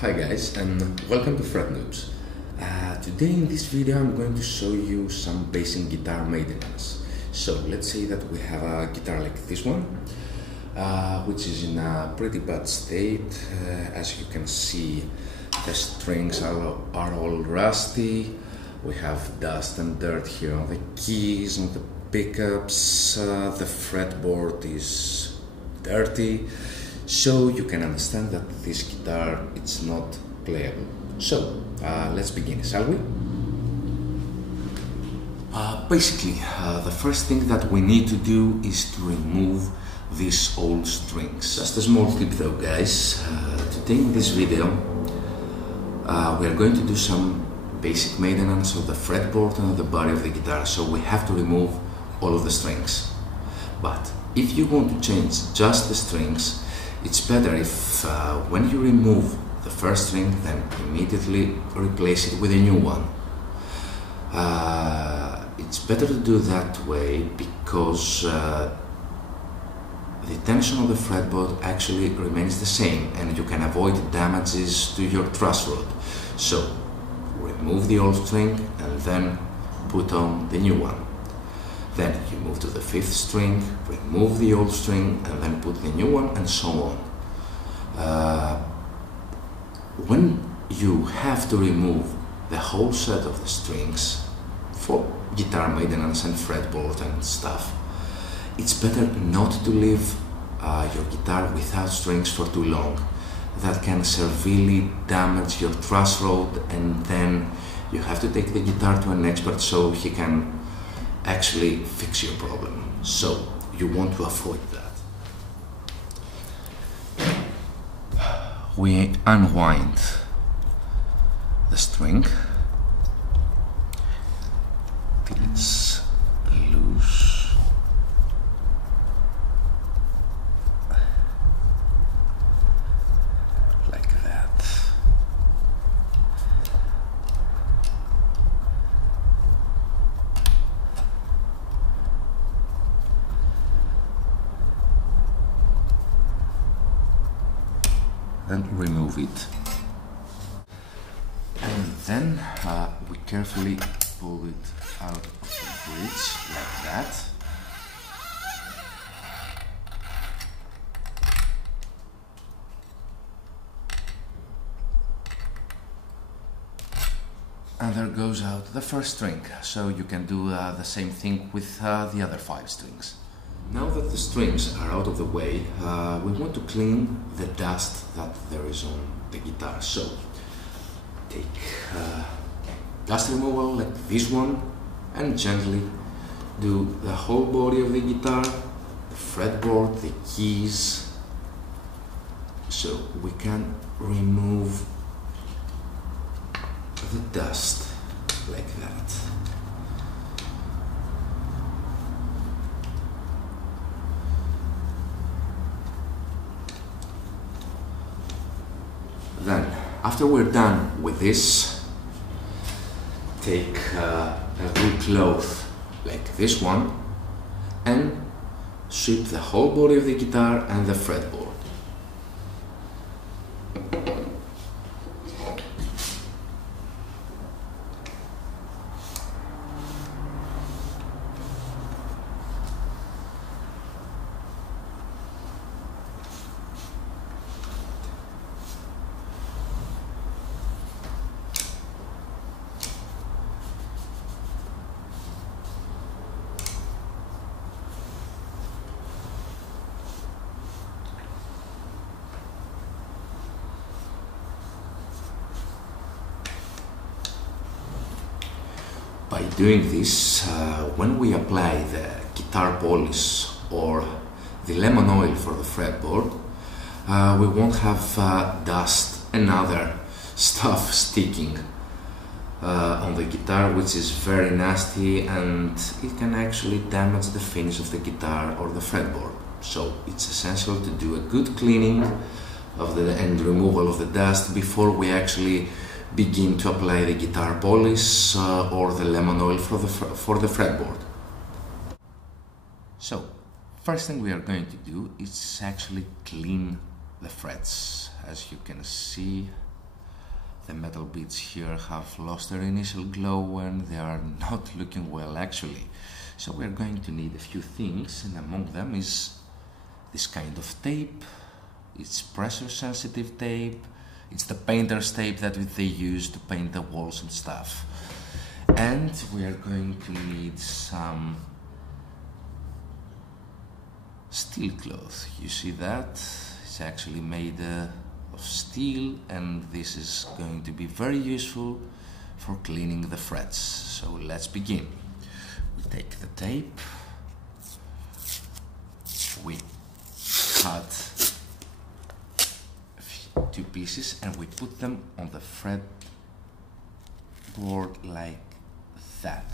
Hi guys, and welcome to fretnoobs. Today in this video I'm going to show you some basic guitar maintenance. So let's say that we have a guitar like this one, which is in a pretty bad state. As you can see, the strings are all rusty. We have dust and dirt here on the keys, on the pickups. The fretboard is dirty. So you can understand that this guitar it's not playable. So let's begin, shall we? Basically, the first thing that we need to do is to remove these old strings. Just a small tip though, guys. Today in this video we are going to do some basic maintenance of the fretboard and the body of the guitar, so we have to remove all of the strings. But if you want to change just the strings, it's better if when you remove the first string, then immediately replace it with a new one. It's better to do that way because the tension of the fretboard actually remains the same and you can avoid damages to your truss rod. So remove the old string and then put on the new one. Then you move to the fifth string, remove the old string and then put the new one, and so on. When you have to remove the whole set of the strings for guitar maintenance and fretboard and stuff, it's better not to leave your guitar without strings for too long. That can severely damage your truss rod, and then you have to take the guitar to an expert so he can actually fix your problem. So you want to avoid that. We unwind the string till it's loose. Like that. Then remove it, and then we carefully pull it out of the bridge like that. And there goes out the first string, so you can do the same thing with the other 5 strings. Now that the strings are out of the way, we want to clean the dust that there is on the guitar. So take dust removal like this one and gently do the whole body of the guitar, the fretboard, the keys, so we can remove the dust like that. Then, after we're done with this, take a wool cloth like this one and sweep the whole body of the guitar and the fretboard. By doing this, when we apply the guitar polish or the lemon oil for the fretboard, we won't have dust and other stuff sticking on the guitar, which is very nasty and it can actually damage the finish of the guitar or the fretboard. So it's essential to do a good cleaning of and removal of the dust before we actually begin to apply the guitar polish or the lemon oil for the fretboard. So, first thing we are going to do is actually clean the frets. As you can see, the metal beads here have lost their initial glow and they are not looking well actually. So we're going to need a few things, and among them is this kind of tape. It's pressure sensitive tape. It's the painter's tape that they use to paint the walls and stuff. And we are going to need some steel cloth. You see that? It's actually made of steel, and this is going to be very useful for cleaning the frets. So let's begin. We take the tape, we cut two pieces and we put them on the fret board like that.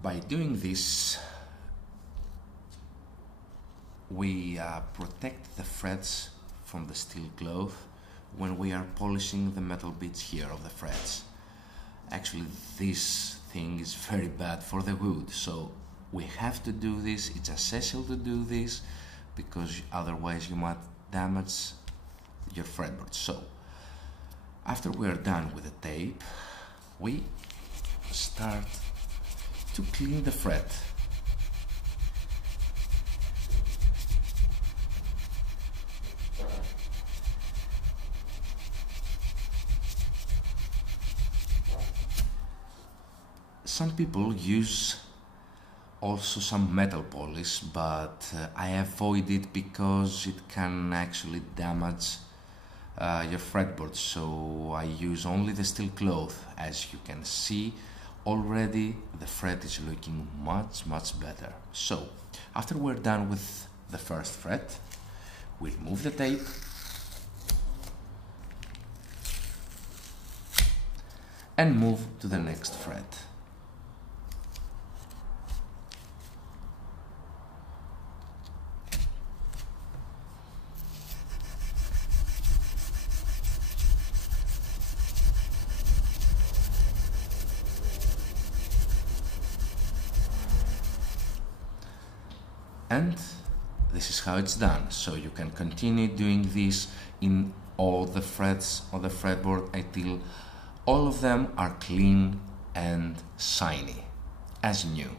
By doing this, we protect the frets from the steel cloth when we are polishing the metal bits here of the frets. Actually, this thing is very bad for the wood, so we have to do this. It's essential to do this because otherwise you might damage your fretboard. So after we are done with the tape, we start to clean the fret. Some people use also some metal polish, but I avoid it because it can actually damage your fretboard, so I use only the steel cloth. As you can see, already the fret is looking much better. So after we're done with the first fret, we remove the tape and move to the next fret. And this is how it's done. So you can continue doing this in all the frets on the fretboard until all of them are clean and shiny, as new.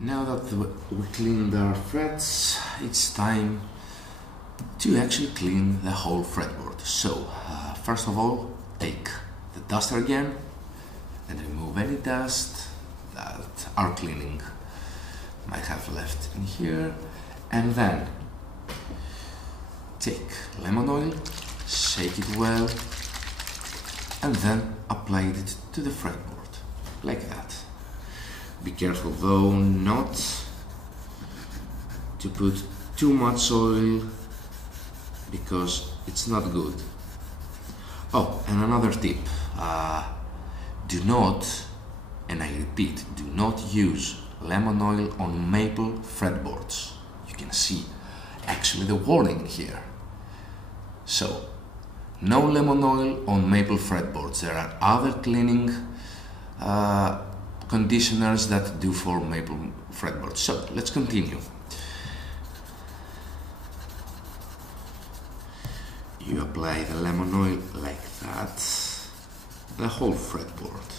Now that we cleaned our frets, it's time to actually clean the whole fretboard. So first of all, take the duster again and remove any dust that our cleaning might have left in here, and then take lemon oil, shake it well, and then apply it to the fretboard like that. Be careful though not to put too much oil because it's not good. Oh, and another tip, do not, and I repeat, do not use lemon oil on maple fretboards. You can see actually the warning here. So, no lemon oil on maple fretboards. There are other cleaning conditioners that do for maple fretboards. So, let's continue. You apply the lemon oil like that, the whole fretboard.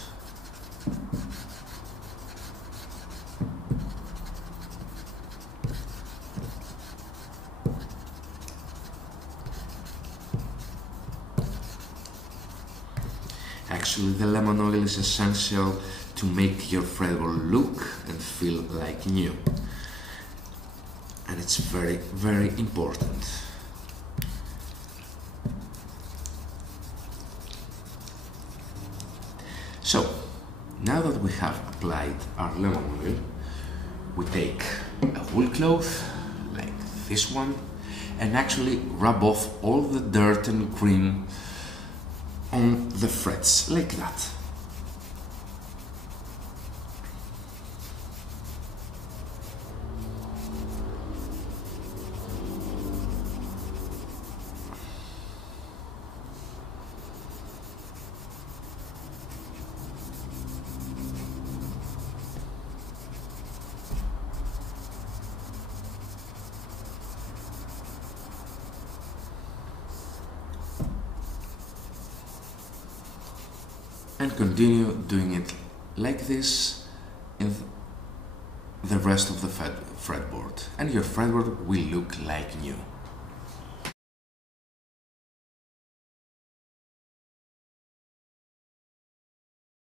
Actually, the lemon oil is essential to make your fretboard look and feel like new. And it's very important. So, now that we have applied our lemon oil, we take a wool cloth, like this one, and actually rub off all the dirt and cream on the frets, like that. and continue doing it like this in the rest of the fretboard, and your fretboard will look like new.